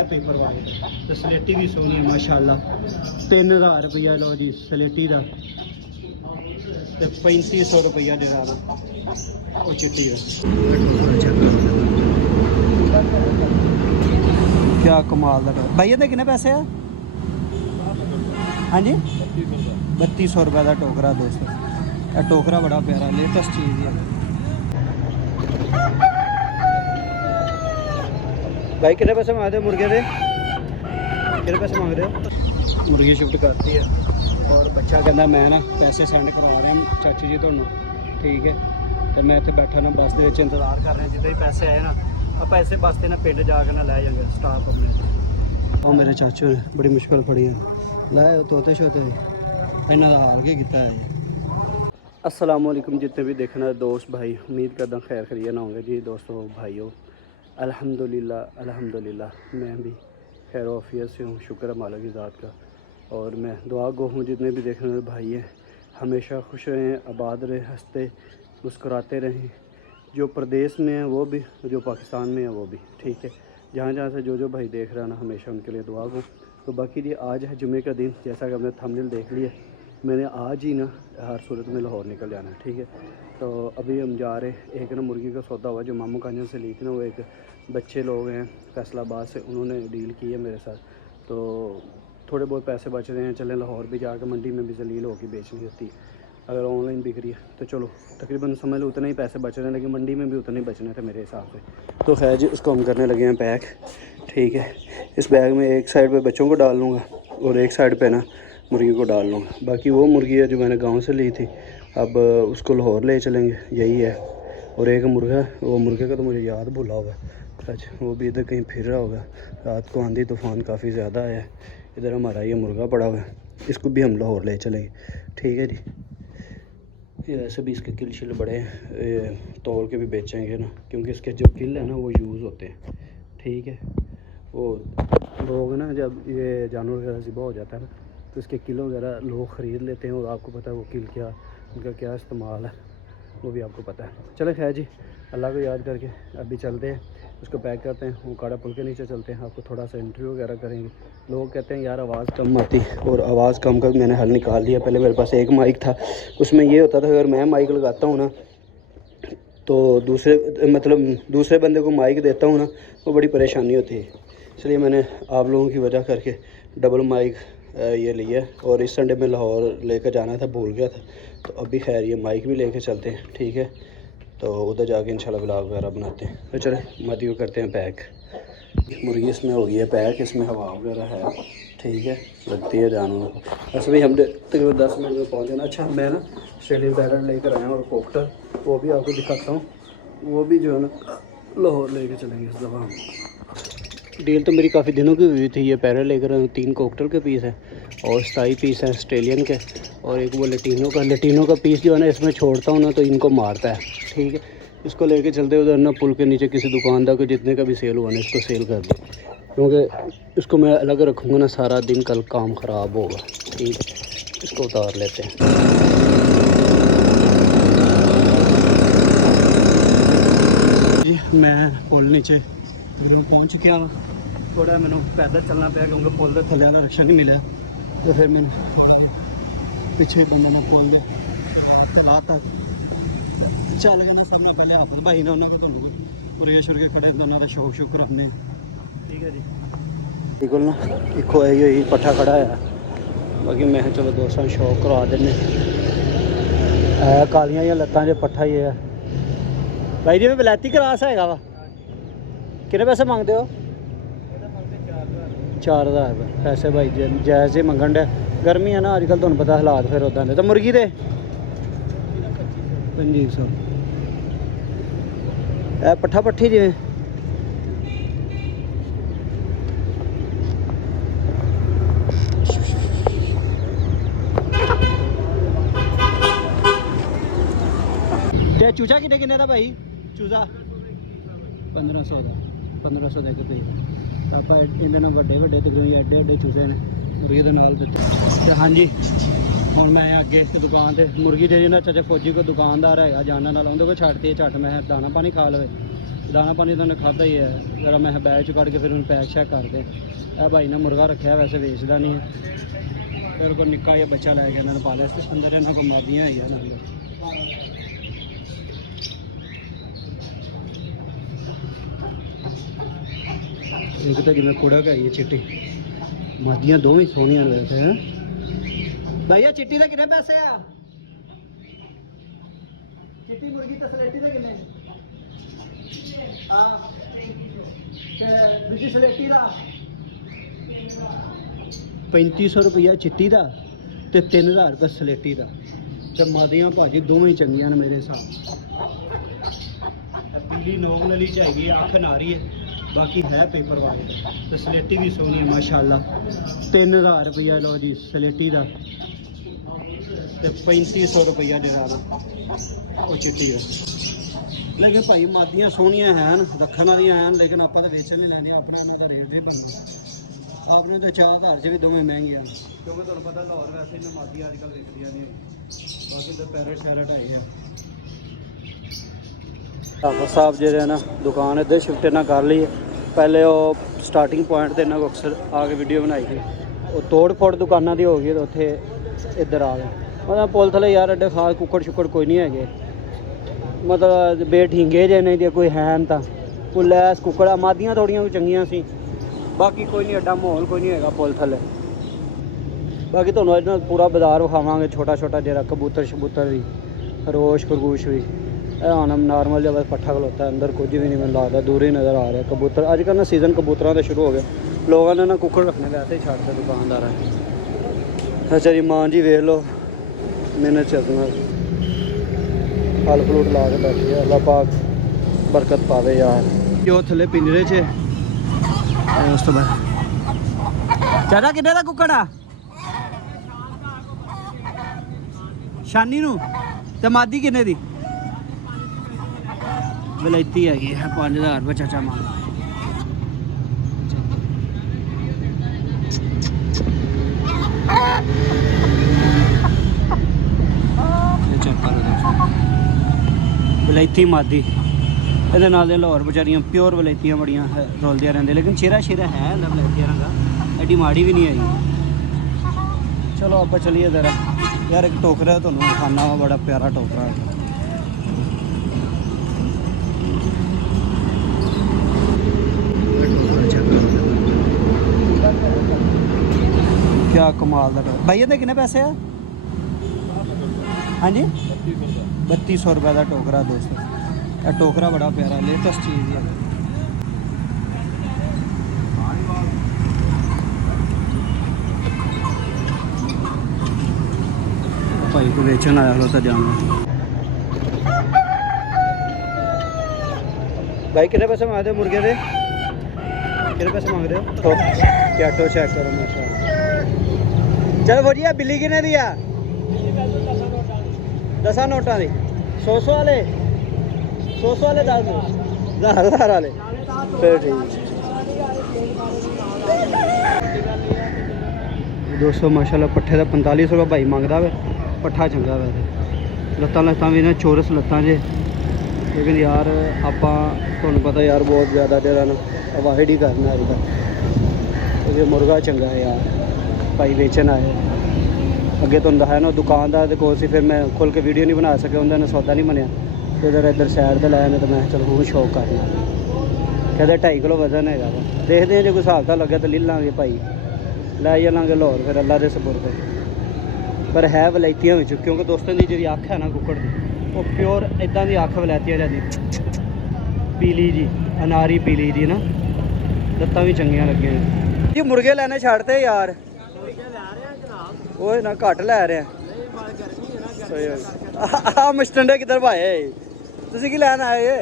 है पेपर वाले तो सलेटी भी सोनी है माशाल्लाह 3000 रुपया लो जी सलेटी का 3500 रुपया जनाब वो चिट्टी का क्या कमाल का भैया दे कितने पैसे है हाँ जी 3200 रुपये का टोकरा दोस्तों यह टोकरा बड़ा प्यारा लेटेस्ट चीज़ है भाई कितने पैसे मांगते हो मुर्गे के कितने पैसे मांग रहे हो मुर्गी शिफ्ट करती है और बच्चा कहना मैं ना पैसे सेंड करवा रहा चाची जी ਤੁਹਾਨੂੰ ठीक है तो मैं इतने बैठा ना बस के इंतजार कर रहे हैं जितने भी पैसे आए ना आप पैसे बस से ना पिंड जाकर ना लै जाएंगे स्टाफ अपने और मेरे चाचू ने बड़ी मुश्किल फड़ी है लै तोते शोते इन्हों का हाल की किया है अस्सलाम वालेकुम जितने भी देखना दोस्त भाई उम्मीद करदा खैर खैरियत ना होंगे जी दोस्तों भाइयों अल्हम्दुलिल्लाह मैं भी खैर वाफियत से हूँ शुक्र है मालिक की ज़ात का और मैं दुआ गो हूँ जितने भी देखने वाले भाई हैं हमेशा खुश रहें आबाद रहें हंसते मुस्कुराते रहें जो प्रदेश में है वो भी जो पाकिस्तान में है वो भी ठीक है जहाँ जहाँ से जो भाई देख रहा है ना हमेशा उनके लिए दुआ गो तो बाकी जी आज है जुमे का दिन जैसा कि हमने थंबनेल देख लिया मैंने आज ही ना हर सूरत में लाहौर निकल जाना है ठीक है तो अभी हम जा रहे एक ना मुर्गी का सौदा हुआ जो मामू कांजन से ली थी ना वो एक बच्चे लोग हैं फैसलाबाद से उन्होंने डील की है मेरे साथ तो थोड़े बहुत पैसे बच रहे हैं चलें लाहौर भी जाकर मंडी में भी जलील होकर बेचनी होती है अगर ऑनलाइन बिक रही है तो चलो तकरीबन समझ लो उतने ही पैसे बच रहे हैं लेकिन मंडी में भी उतने ही बचने थे मेरे हिसाब से तो खैर जी उसको हम करने लगे हैं पैक ठीक है इस बैग में एक साइड पे बच्चों को डाल लूँगा और एक साइड पे ना मुर्गी को डाल लूँगा बाकी वो मुर्गी है जो मैंने गांव से ली थी अब उसको लाहौर ले चलेंगे यही है और एक मुर्गा वो मुर्गे का तो मुझे याद भूला होगा सच वो भी इधर कहीं फिर रहा होगा रात को आंधी तूफ़ान काफ़ी ज़्यादा आया है इधर हमारा ये मुर्गा पड़ा हुआ है इसको भी हम लाहौर ले चलेंगे ठीक है जी ये वैसे भी इसके किल शिल बड़े तोड़ के भी बेचेंगे ना क्योंकि इसके जो किल है ना वो यूज़ होते हैं ठीक है वो लोग ना जब ये जानवर वगैरह ज़िबा हो जाता है ना तो इसके किलो वगैरह लोग ख़रीद लेते हैं और आपको पता है वो किल क्या उनका क्या इस्तेमाल है वो भी आपको पता है चले खैर जी अल्लाह को याद करके अभी चलते हैं उसको पैक करते हैं वो काड़ा पुल के नीचे चलते हैं आपको थोड़ा सा इंटरव्यू वगैरह करेंगे लोग कहते हैं यार आवाज़ कम आती और आवाज़ कम का मैंने हल निकाल लिया पहले मेरे पास एक माइक था उसमें ये होता था अगर मैं माइक लगाता हूँ ना तो दूसरे बंदे को माइक देता हूँ ना वो बड़ी परेशानी होती है इसलिए मैंने आप लोगों की वजह करके डबल माइक ये लिया और इस संडे में लाहौर लेकर जाना था भूल गया था तो अभी खैर ये माइक भी लेकर चलते हैं ठीक है तो उधर जाके इंशाल्लाह व्लॉग वगैरह बनाते हैं तो चले मदी को करते हैं पैक मुर्गी इसमें हो गई है पैक इसमें हवा वगैरह है ठीक है लगती है जानवरों को वैसे भी हम तकरीबन 10 मिनट में पहुँच जाना अच्छा मैं ना ऑस्ट्रेलियन पैरट लेकर आया और कोकटर वो भी आपको दिखाता हूँ वो भी जो है ना लाहौर लेके चलेंगे इस दफ़ा हम डील तो मेरी काफ़ी दिनों की हुई थी ये पैरट लेकर 3 कोकटल के पीस है और 27 पीस है ऑस्ट्रेलियन के और एक वो लटीनों का पीस जो है ना इसमें छोड़ता हूँ ना तो इनको मारता है ठीक है इसको लेके चलते उधर ना पुल के नीचे किसी दुकानदार को जितने का भी सेल हुआ ना इसको सेल कर दे क्योंकि इसको मैं अलग रखूँगा ना सारा दिन कल काम ख़राब होगा ठीक है इसको उतार लेते हैं जी मैं पुल नीचे पहुँच गया थोड़ा मैंने पैदल चलना पाया क्योंकि पुल के थले का रक्षा नहीं मिला तो फिर मैंने पिछले बंदा ने पुल के लाता चल गया ना सब ना पहले हाफिज भाई ने उन्होंने तो मुर्गे शुरगे खड़े उन्होंने शौक शुक कराने ठीक है जी बिल्कुल ना इको है पट्ठा खड़ा है बाकी मैं चलो दोस्तों शौक करवा देने कालियां या लत्तां जो पट्ठा ही है भाई जी मैं वलैती क्रास है वा कितने पैसे मांगते हो 4000 पैसे भाई जायज़ ही मंगन डे गर्मी है ना अजकल तुहानू पता हालात फिर उदा दे तो मुर्गी दे 2500 पट्ठा पट्ठी जिमें चूचा किन्ने का भाई चूजा 1500 का 1500 का एक पीस आप इन्हें व्डे तकरीबन एडे चूसे ने मुर्गी के नाल दिते हाँ जी हुण मैं अगे दुकान से मुर्गी दे ना चाचा फौजी को दुकानदार है जाना नाल उन्हें को छड्डती झट मैं दाना पानी खा लवे दाना पानी तो उन्हें खाता ही है। जरा मैं बैग च कट के फिर उन्हें पैक शैक कर दे। भाई ने मुर्गा रखा वैसे बेचता नहीं है। फिर को निक्का जिहा बच्चा लैके इन्होंने पाले अंदर इन्होंने को मादियाँ है नाल। एक तो जिम्मे कूड़ा आई है चिट्टी, मादियाँ दो ही सोहनियां वैसे हैं। भैया चिट्टी का कितने पैसे आ? चिट्टी मुर्गी तो सलेटी का कितने? हाँ दूसरी सलेटी का 3500 रुपया चिट्टी का ते 3000 रुपये सलेटी का। तो मादियाँ भाजी दोवें ही चंगियां ने मेरे हिसाब। पीली नोक नली चाहिए, अख नारी है, बाकी है पेपर वाले। तो सलेटी भी सोनी है माशाल्लाह। 3000 रुपया लो जी सलेटी का, 3500 रुपया जरा वो चिट्टी का। लेकिन भाई मादियाँ सोहनियां हैं, रखने वाली हैं, लेकिन आप तो वेचन नहीं लैंदे, अपना इन्हों रेट भी बनता। आपने तो 4000 से भी दोवें महंगियां, क्योंकि तुहानूं पता लाहौर वैसे ही मादियाँ अजकल विकदियां नहीं। बाकी तो पैरट शैरट है। ढाबा साहब जो है ना दुकान इधर शिफ्ट ना कर ली है। पहले वो स्टार्टिंग पॉइंट से इन्होंने अक्सर आके वीडियो बनाई थी, वो तोड़ फोड़ दुकाना की हो गई तो उत्थे इधर आ गए। मतलब पुल थले यार एडे खास कुकड़ शुकड़ कोई नहीं है, मतलब बेठींगे जे नहीं कोई हैन तो कोई लैस कुकड़ा। मादियाँ थोड़ियां चंगियां सी, बाकी कोई नहीं, एडा माहौल कोई नहीं है पुल थले। बाकी तुहानूं इन्हां पूरा बाजार विखावांगे, छोटा छोटा जरा कबूतर शबूतर भी, खरगोश खरगोश भी। आना नॉर्मल जब पट्ठा खलोता है, अंदर कुछ भी नहीं मैंने लगता, दूर ही नज़र आ रहा है। कबूतर अजकल ना सीजन कबूतरों का शुरू हो गया, लोगों ने ना कुकड़ रखने वैसे ही छाड़ते दुकानदार है। अच्छा जी मान जी वेख लो मैंने चलना फल फ्रूट ला के बैठी है। अल्लाह पाक बरकत पावे यार। जो थले पिंजरे च उस तो बाद चाचा किन्ने दा कुकड़ आ? शानी नू ते मादी किन्ने दी? विलायती हैगी है 5000 रुपये चाचा मांग। विलायती मादी ये लाहौर बेचारियां प्योर विलायतियां बड़ियां रोलदियां रहंदे, लेकिन चेहरा शेरा है विलायतियां का एडी माड़ी भी नहीं है। चलो आप चलिए जरा यार, एक टोकरा तो खाना वा, बड़ा प्यारा टोकरा है। क्या कमाल का टोकरा भैया, कितने पैसे है? हाँ जी 3200 रुपये का टोकरा दोस्तों। यह टोकरा बड़ा प्यारा लेटेस्ट चीज़ है। भाई को बेचन आया होता जाना। भाई कितने पैसे मांगते हो मुर्गे के? कितने पैसे मांग रहे हो? तो क्या टो चेक करो माशाल्लाह। चलो भैया बिल्ली कितने दिया? 10 नोटा दी 100 वाले 100 वाले 10,000 वाले फिर ठीक। दोस्तों माशाल्लाह पट्ठे का 4500 रुपये भाई मंगता वे। पट्ठा चंगा वैसे, लत्तां लत्तां भी ना चोरस लत्तां जे, लेकिन यार आपां तुहानूं पता यार बहुत ज़्यादा जरा ना अवॉइड ही करना अजकल, क्योंकि मुर्गा चंगा है यार। भाई बेचन आए अगे तुहानूं दस्सिया ना दुकानदार के कोल सी, फिर मैं खुल के वीडियो नहीं बना सके, उन्होंने सौदा नहीं बनया। तो इधर साइड पर लाया तो मैं चलो हूँ शौक करना। कहते 2.5 किलो वजन है, देखते हैं जो कोई हिसाब लगे तो ले लाँगे भाई, लै चलांगे लाहौर फिर अल्लाह के सपुर्द। पर है विलायतियां विच, क्योंकि दोस्तों की जी अख है ना कुकड़ की वो प्योर इदां की अख विलायतियां रहती पीली जी, अनारी पीली जी ना, लत्तां भी चंगियां लगियां जी। मुर्गे लैने छड्डते यार, वो ना घट लै रहे हैं। मस्टंडे किधर पाए तुसीं की लैन आए?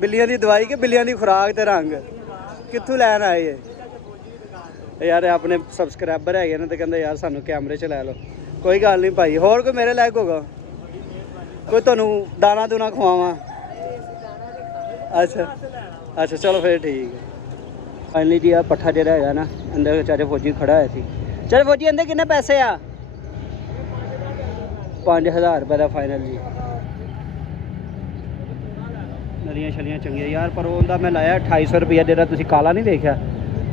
बिल्लियां की दवाई के बिल्लियां की खुराक ते रंग कित्थों लैन आए? यार अपने सबसक्राइबर है ना, तो कहते यार सानू कैमरे च लै लो। कोई गल नहीं भाई, होर कोई मेरे लायक होगा कोई तुहानू दाना दूना खवावां? अच्छा अच्छा चलो फिर ठीक है। फाइनली जी आ पट्ठा जरा है ना अंदर चाचा फौजी खड़ा है सी। चलो फौजी अंदर कितने पैसे आ? 5000 रुपये का फाइनल जी। ਨਲੀਆਂ ਛਲੀਆਂ ਚੰਗੀਆਂ ਯਾਰ, ਪਰ ਉਹਦਾ ਮੈਂ ਲਾਇਆ 2800 ਰੁਪਈਆ, ਜਿਹੜਾ ਤੁਸੀਂ ਕਾਲਾ ਨਹੀਂ ਦੇਖਿਆ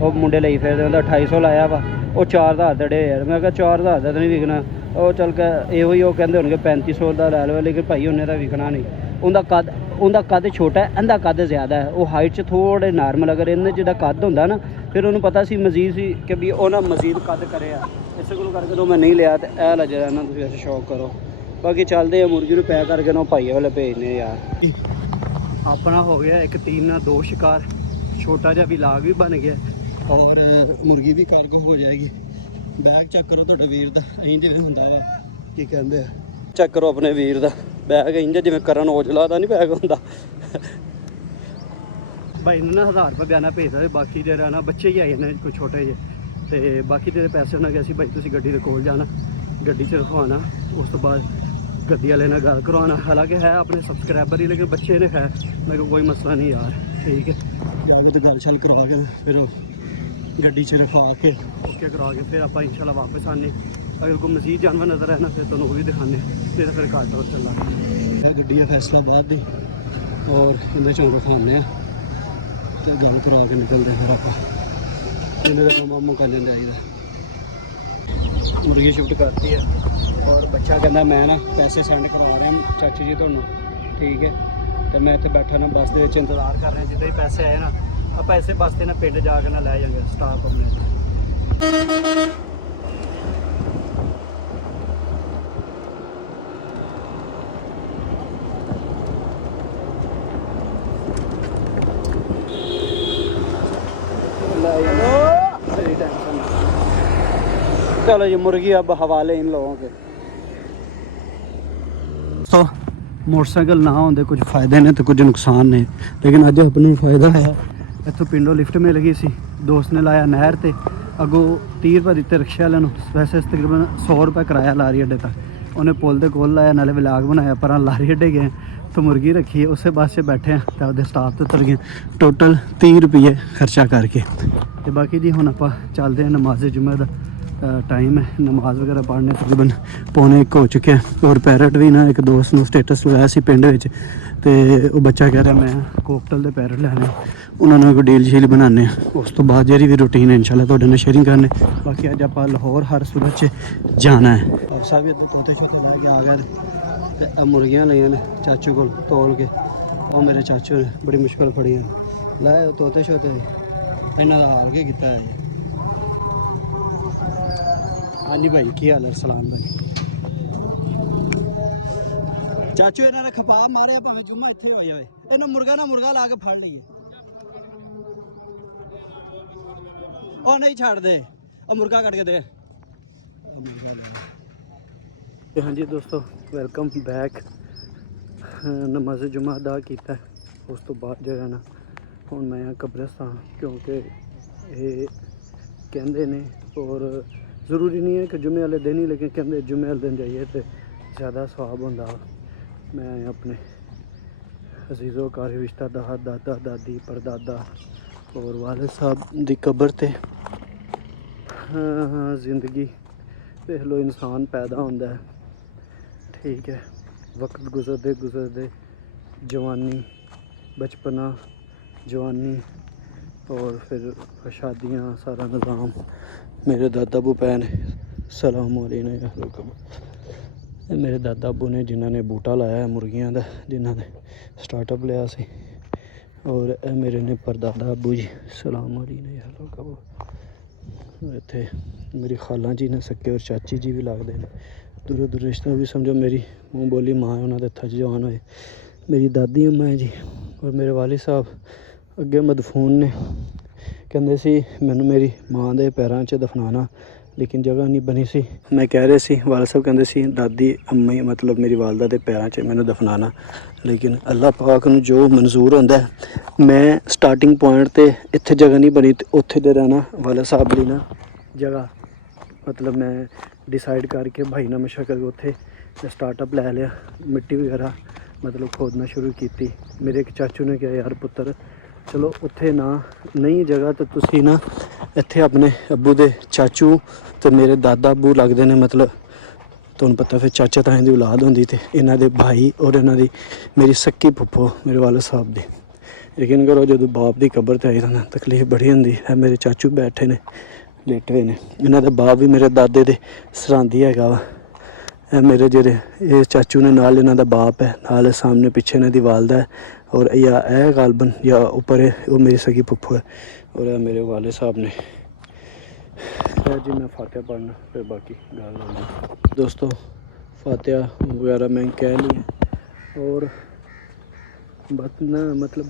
ਉਹ ਮੁੰਡੇ ਲਈ ਫਿਰਦੇ, ਉਹਦਾ 2800 ਲਾਇਆ ਵਾ। ਉਹ 4000 ਦਾ ਡੇ ਯਾਰ, ਮੈਂ ਕਿਹਾ 4000 ਦਾ ਤਾਂ ਨਹੀਂ ਵਿਕਣਾ। ਉਹ ਚੱਲ ਕੇ ਇਹੋ ਹੀ ਉਹ ਕਹਿੰਦੇ ਹੋਣਗੇ 3500 ਦਾ ਲੈ ਲਓ, ਲੇਕਿਨ ਭਾਈ ਉਹਨੇ ਦਾ ਵਿਕਣਾ ਨਹੀਂ। ਉਹਦਾ ਕੱਦ ਛੋਟਾ ਹੈ, ਇਹਦਾ ਕੱਦ ਜ਼ਿਆਦਾ ਹੈ। ਉਹ ਹਾਈਟ 'ਚ ਥੋੜ੍ਹੇ ਨਾਰਮਲ, ਅਗਰ ਇਹਨੇ ਜਿਹਦਾ ਕੱਦ ਹੁੰਦਾ ਨਾ ਫਿਰ ਉਹਨੂੰ ਪਤਾ ਸੀ ਮਜ਼ੀਦ ਸੀ ਕਿ ਵੀ ਉਹ ਨਾ ਮਜ਼ੀਦ ਕੱਦ ਕਰਿਆ, ਇਸੇ ਕੋਲ ਕਰਕੇ ਤੋਂ ਮੈਂ ਨਹੀਂ ਲਿਆ। ਅਤੇ ਇਹ ਲਾ ਜਿਹੜਾ ਨਾ ਤੁਸੀਂ ਵੈਸੇ ਸ਼ੌਕ ਕਰੋ। ਬਾਕੀ ਚੱਲਦੇ ਆ, ਮੁਰਗੀ ਨੂੰ ਪੈਕ ਕਰਕੇ ਨਾ ਭਾਈਏ ਵਾਲੇ ਭੇਜਨੇ ਯਾਰ। ਆਪਣਾ ਹੋ ਗਿਆ ਇੱਕ ਟੀਮ ਨਾਲ 2 ਸ਼ਿਕਾਰ, ਛੋਟਾ ਜਿਹਾ ਵਿਲਾਗ ਵੀ ਬਣ ਗਿਆ ਔਰ ਮੁਰਗੀ ਵੀ ਕਾਰਗੋ ਹੋ ਜਾਏਗੀ। ਬੈਗ ਚੈੱਕ ਕਰੋ ਤੁਹਾਡੇ ਵੀਰ ਦਾ, ਅਸੀਂ ਜਿਵੇਂ ਹੁੰਦਾ ਵਾ ਕੀ ਕਹਿੰਦੇ ਆ, ਚੈੱਕ ਕਰੋ ਆਪਣੇ ਵੀਰ ਦਾ ਬੈਗ, ਇੰਜ ਜਿਵੇਂ ਕਰਨ ਔਜਲਾ ਦਾ ਨਹੀਂ ਬੈਗ ਹੁੰਦਾ। ਭਾਈ ਨੂੰ ਨਾ 1000 ਰੁਪਏ ਬਿਆਨਾ ਭੇਜਦਾ, ਬਾਕੀ ਜਿਹੜਾ ਨਾ ਬੱਚੇ ਹੀ ਆਏ ਨੇ ਕੋਈ ਛੋਟੇ ਜਿਹੇ, ਅਤੇ ਬਾਕੀ ਤੇਰੇ ਪੈਸੇ ਉਹਨਾਂ ਗਏ ਸੀ ਭਾਈ ਤੁਸੀਂ ਗੱਡੀ ਦੇ ਕੋਲ ਜਾਣਾ, ਗੱਡੀ 'ਚ ਰਖਵਾਉਣਾ, ਉਸ ਤੋਂ ਬਾਅਦ ਗੱਡੀ ਵਾਲੇ ਨਾਲ ਗੱਲ ਕਰਵਾਉਣਾ। ਹਾਲਾਂਕਿ ਹੈ ਆਪਣੇ ਸਬਸਕ੍ਰਾਈਬਰ ਹੀ, ਲੇਕਿਨ ਬੱਚੇ ਨੇ ਹੈ, ਮੈਂ ਕਿਹਾ ਕੋਈ ਮਸਲਾ ਨਹੀਂ ਯਾਰ, ਠੀਕ ਹੈ। ਜਾ ਕੇ ਤੇ ਗੱਲ ਛਲ ਕਰਵਾ ਕੇ ਫਿਰ ਗੱਡੀ 'ਚ ਰਖਵਾ ਕੇ ਓਕੇ ਕਰਵਾ ਕੇ ਫਿਰ ਆਪਾਂ ਇੰਸ਼ਾਅੱਲਾ ਵਾਪਸ ਆਨੇ। अगर कोई मजीद जानवर नज़र आए ना फिर तुम वो भी दिखाने, नहीं तो फिर घाट और चलना। गड्डी है फैसलाबाद दी और इन्हें चौंक खाने तो गल करवा के निकलते फिर आप मेरे मामू कर लेना चाहिए। मुर्गी शिफ्ट करती है और बच्चा कहना मैं ना पैसे सेंड करवा रहा चाची जी तुहानू, ठीक है। तो मैं इतने बैठा ना बस के इंतजार कर रहे हैं, जिद्दां ही पैसे आए ना आप पैसे बस से ना पिंड जाके ना लै जाएंगे स्टाफ अपने। चलो ये मुर्गी अब हवाले इन लोगों के। तो मोटरसाइकिल ना होंगे कुछ फ़ायदे ने तो कुछ नुकसान ने, लेकिन अज अपने फ़ायदा है। इतों पिंडों लिफ्ट मिल गई सी, दोस्त ने लाया नहर ते, अगों 30 रुपये दिते रिक्शे वाले नूं, वैसे तकरीबन 100 रुपये किराया लारी अड्डे तक। उन्हें पुल के कोल लाया, नाले व्लॉग बनाया, पर लारी अड्डे गए तो मुर्गी रखी है, उस बस से बैठे हैं तो उसके स्टाफ तो उतर गए। टोटल 30 रुपये खर्चा करके। तो बाकी जी हुण आपां चलते हैं, नमाज जुमे का टाइम है, नमाज वगैरह पढ़ने तकरीबन 1:45 हो चुके हैं। और पैरट भी ना एक दोस्त ने स्टेटस लगाया सी पिंड विच, ते वो बच्चा कह रहा मैं कोकटल के पैरट लैने, उन्होंने कोई डील शील बनाने, उस तो बाद जी भी रूटीन इंशाल्लाह तुहाडे नाल शेयरिंग करने। बाकी अज आपां लाहौर हर सूरत च जाना है। आप साहब भी तोते शोते लैके आ गए ते मुर्गियां लईआं ने चाचू को तोल के, और मेरे चाचू ने बड़ी मुश्किल फड़ियां लाए तोते शोते, इन्हां दा हाल की कीता है। हाँ जी भाई की हाल है, सलाम भाई। चाचू इन्होंने खपा मारे भावें जुम्मा इत्थे हो जाए, इन्हों मुर्गा ना मुर्गा ला के फड़ लीए, ओ नहीं छाड़ दे, और मुर्गा कट के दे मुर्गा ले। हाँ जी दोस्तों वेलकम बैक। नमाज जुम्मा अदा किया, उस तो बाद जो है ना हुण मैं कब्रिस्तान, क्योंकि ये कहते ने और ज़रूरी नहीं है कि जुमे वाले दिन ही, लेकिन कहते जुमे वाले दिन जाइए तो ज़्यादा सवाब होंदा। मैं अपने अजीज़ों का रिश्तेदार दादा दादी परदादा और वालिद साहब दी कब्र ते ज़िंदगी देख लो, इंसान पैदा होंदा है, ठीक है, वक्त गुजरते गुजरते जवानी, बचपना, जवानी और फिर शादियाँ, सारा निज़ाम। मेरे दादा अबू भैन सलाम अलैकुम, मेरे दादा अबू ने जिन्होंने बूटा लाया है मुर्गियां का, जिन्होंने स्टार्टअप लिया सी, और मेरे ने परदादा अबू जी सलाम अलैकुम। इत्थे मेरी खाला जी ने सक्के और चाची जी भी लगते हैं, दूरों दूर रिश्ता भी समझो मेरी मूँह बोली माँ है, उन्होंने हत्था जवान होए। मेरी दादी अम्मा है जी, और मेरे वालिद साहब अगे मदफून ने, कहते सी मैनू मेरी माँ के पैरों च दफनाना, लेकिन जगह नहीं बनी सी। मैं कह रहे सी वाल साहब कहते सी दादी अम्मी मतलब मेरी वालदा के पैरों च मैनू दफनाना, लेकिन अल्लाह पाक नू जो मंजूर होंदा है। मैं स्टार्टिंग पॉइंट ते इत्थे जगह नहीं बनी तो उत्थे दे रहना वाला साहब दी ना जगह, मतलब मैं डिसाइड करके भाई ना मशा करके उत्थे स्टार्टअप लै लिया, मिट्टी वगैरह मतलब खोदना शुरू की। मेरे एक चाचू ने कहा यार पुत्र चलो उत्थे ना नहीं जगह तो तुसी ना इत्थे अपने अब्बू दे चाचू तो मेरे दादा अब्बू लगते हैं, मतलब ਤੁਹਾਨੂੰ ਪਤਾ ਫਿਰ ਚਾਚਾ ਤਾਏ ਦੀ ਔਲਾਦ ਹੁੰਦੀ ਤੇ ਇਹਨਾਂ ਦੇ ਭਾਈ ਔਰ ਇਹਨਾਂ ਦੀ ਮੇਰੀ ਸੱਕੀ ਫੁੱਫੋ ਮੇਰੇ ਵਾਲਾ ਸਾਹਿਬ ਦੀ। ਯਕੀਨ ਕਰੋ ਜਦੋਂ ਬਾਪ ਦੀ ਕਬਰ ਤੇ ਆਈ ਤਾਂ ਨਾ ਤਕਲੀਫ ਬੜੀ ਹੁੰਦੀ ਹੈ। ਮੇਰੇ ਚਾਚੂ ਬੈਠੇ ਨੇ ਲੇਟੇ ਹੋਏ ਨੇ, ਇਹਨਾਂ ਦਾ ਬਾਪ ਵੀ ਮੇਰੇ ਦਾਦੇ ਦੇ ਸਰਹੰਦੀ ਹੈਗਾ ਵਾ। ਇਹ ਮੇਰੇ ਜਿਹੜੇ ਇਹ ਚਾਚੂ ਨੇ ਨਾਲ ਇਹਨਾਂ ਦਾ ਬਾਪ ਹੈ, ਨਾਲ ਸਾਹਮਣੇ ਪਿੱਛੇ ਇਹਨਾਂ ਦੀ ਵਾਲਦਾ ਹੈ ਔਰ ਜਾਂ ਇਹ ਗਾਲਬਨ ਜਾਂ ਉੱਪਰ ਉਹ ਮੇਰੀ ਸਗੀ ਫੁੱਫੋ ਹੈ ਔਰ ਇਹ ਮੇਰੇ ਵਾਲੇ ਸਾਹਿਬ ਨੇ। जी मैं फातिहा पढ़ना फिर बाकी गल होगी। दोस्तों फातिहा वगैरह मैं कह लिया और बात ना मतलब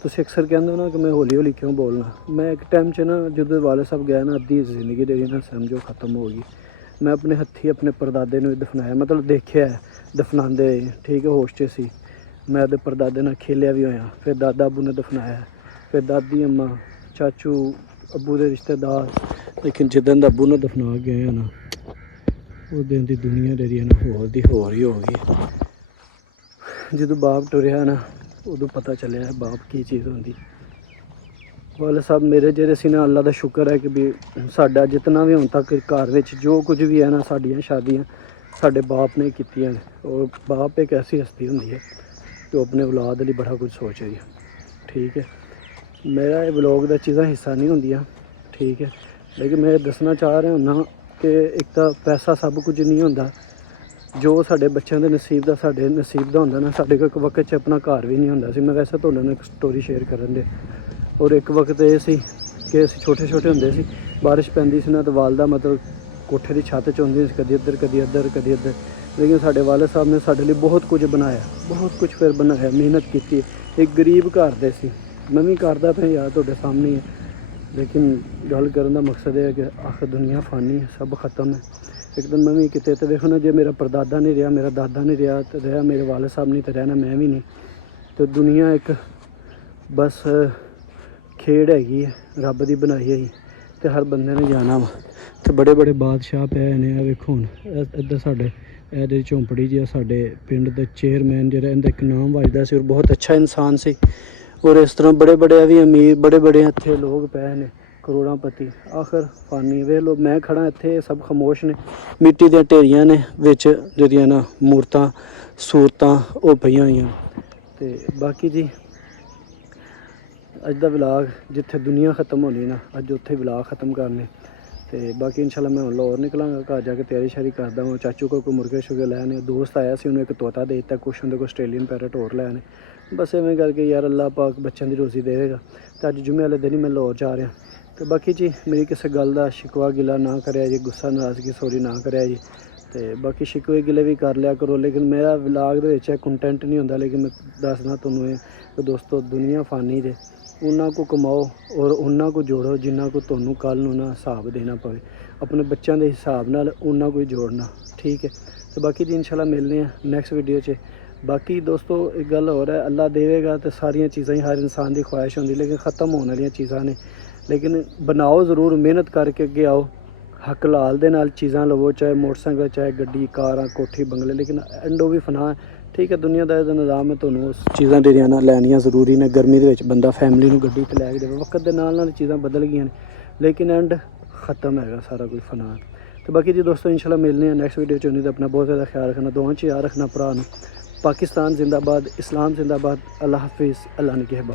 तुम अक्सर कहते हो ना कि मैं हौली हौली क्यों बोलना। मैं एक टाइम च ना जो वाले साहब गया ना अद्धी जिंदगी मेरी ना समझो ख़त्म हो गई। मैं अपने हथी अपने परदादे ने दफनाया, मतलब देखिया है दफनाते ठीक है, होश च सी। मैं अपने परदादे नाल खेलिया भी होया, फिर दादा अबू ने दफनाया, फिर दादी अम्मा चाचू अबू के रिश्तेदार। लेकिन जिदन दा अबू ने दफना गए ना उस दिन की दुनिया जी ना होर दी होर ही हो गई। जो बाप टुरिया ना उदों पता चलिया बाप की चीज़ होंगी। वाले साहब मेरे जेरे सी ना अल्लाह का शुक्र है कि भी साडा जितना भी हुण तक घर विच जो कुछ भी है ना साडियां शादियां साडे बाप ने कीतियां ने। और बाप एक ऐसी हस्ती होंदी है जो अपने औलाद लई बड़ा कुछ सोचदी है। ठीक है, मेरा ये ब्लॉग दा चीज़ां हिस्सा नहीं होंदियां ठीक है, लेकिन मैं दसना चाह रहा हूँ कि एक तो पैसा सब कुछ नहीं होंदा, जो साडे बच्चों के नसीब का साडे नसीब का होंदा ना। साडे कोल एक वक्त अपना घर भी नहीं होंदा सी। मैं वैसे तुहाडे नाल एक स्टोरी शेयर करन दे और एक वक्त ये सी कि असीं छोटे छोटे होंदे सी, बारिश पैंदी सी ना तो वालदा मतलब कोठे की छत च होंदी सी, कदी इधर कदी इधर कदी इधर। लेकिन साडे वाले साहब ने साडे लिए बहुत कुछ बनाया, बहुत कुछ फिर बनाया, मेहनत की। एक गरीब घर दे सी, मैं भी करदा पे यार तुहाडे सामने है। लेकिन गल करन दा मकसद है कि आखिर दुनिया फानी है, सब ख़त्म है। एक दिन मैं भी किते तो देखो ना, जे मेरा परदादा नहीं रहा, मेरा दादा नहीं रहा तो रहा मेरे वाले साहब नहीं तो रहना मैं भी नहीं। तो दुनिया एक बस खेड़ हैगी है, रब दी बनाई है तो हर बंदे ने जाना वा। तो बड़े बड़े बादशाह पे ने वेखो हुण इधर साडे ए झोंपड़ी जी साडे पिंड दे चेयरमैन जिहड़ा इहदा एक नाम वजदा सी और बहुत अच्छा इंसान सी। और इस तरह बड़े बड़े भी अमीर बड़े बड़े इत्थे लोग पे ने करोड़ांपति। आखिर फानी वे लोग मैं खड़ा इत्थे सब खामोश ने, मिट्टी दी ढेरियां ने विच जेहड़ियां ना मूर्तां सूरतां ओह पईयां होईयां। ते बाकी जी अज दा व्लॉग जिथे दुनिया खत्म होनी ना अज उत्थे व्लॉग खत्म करने। तो बाकी इंशाल्लाह मैं लाहौर निकलांगा, घर जाके तैयारी शारी करदा वां। चाचू को कोई मुर्गे शुरगे लैने, दोस्त आया सी उन्हें एक तोता दे दिता, कुछ उन्हें कोई आस्ट्रेलियन पैरट होर लैने। बस इवें करके यार अल्लाह पाक बच्चों की रोज़ी देगा। तो अज जुम्मे वाले दिन ही मैं लाहौर जा रहा। तो बाकी जी मेरी किसी गल का शिकवा गिला ना करे जी, गुस्सा नाराज़गी सॉरी ना करे जी। तो बाकी शिकवे गिले भी कर लिया करो, लेकिन मेरा व्लॉग दे कंटेंट नहीं होंदा। लेकिन मैं दसना तुहानूं कि दोस्तों दुनिया फानी जे, उन्ना को कमाओ और उन्ना को जोड़ो जिन्ना को तुहानूं कल नूं ना हिसाब देना पवे। अपने बच्चों के हिसाब नाल उन्ना को जोड़ना ठीक है। तो बाकी जी इंशाल्लाह मिलने हैं नेक्स्ट वीडियो च। बाकी दोस्तों एक गल होर है, अल्लाह देवेगा तो सारियां चीज़ां ही हर इंसान की ख्वाहिश होंदी, लेकिन ख़त्म होने वाली चीज़ां ने। लेकिन बनाओ ज़रूर, मेहनत करके अगे आओ, हक लाल दे नाल चीज़ां लवो, चाहे मोटरसाइकिल चाहे गड्डी कारां कोठी बंगले, लेकिन एंडो भी फना ठीक है। दुनिया का निज़ाम है, तुहानूं उस चीज़ां जेहड़ियां ना लैनियां जरूरी ने। गर्मी दे विच बंदा फैमिली नूं गड्डी ते लैके देवे, वक्त दे नाल चीज़ां बदल गईयां ने, लेकिन एंड ख़त्म हैगा सारा कुछ फना। तो बाकी जी दोस्तों इंशाल्लाह मिलने हैं नेक्स्ट वीडियो च। उन्हीं अपना बहुत ज़्यादा ख्याल रखना, दुआओं च याद रखना भरा नूं। पाकिस्तान जिंदाबाद, इस्लाम जिंदाबाद, अल्लाह हाफिज़, अल्लाह निगहबान।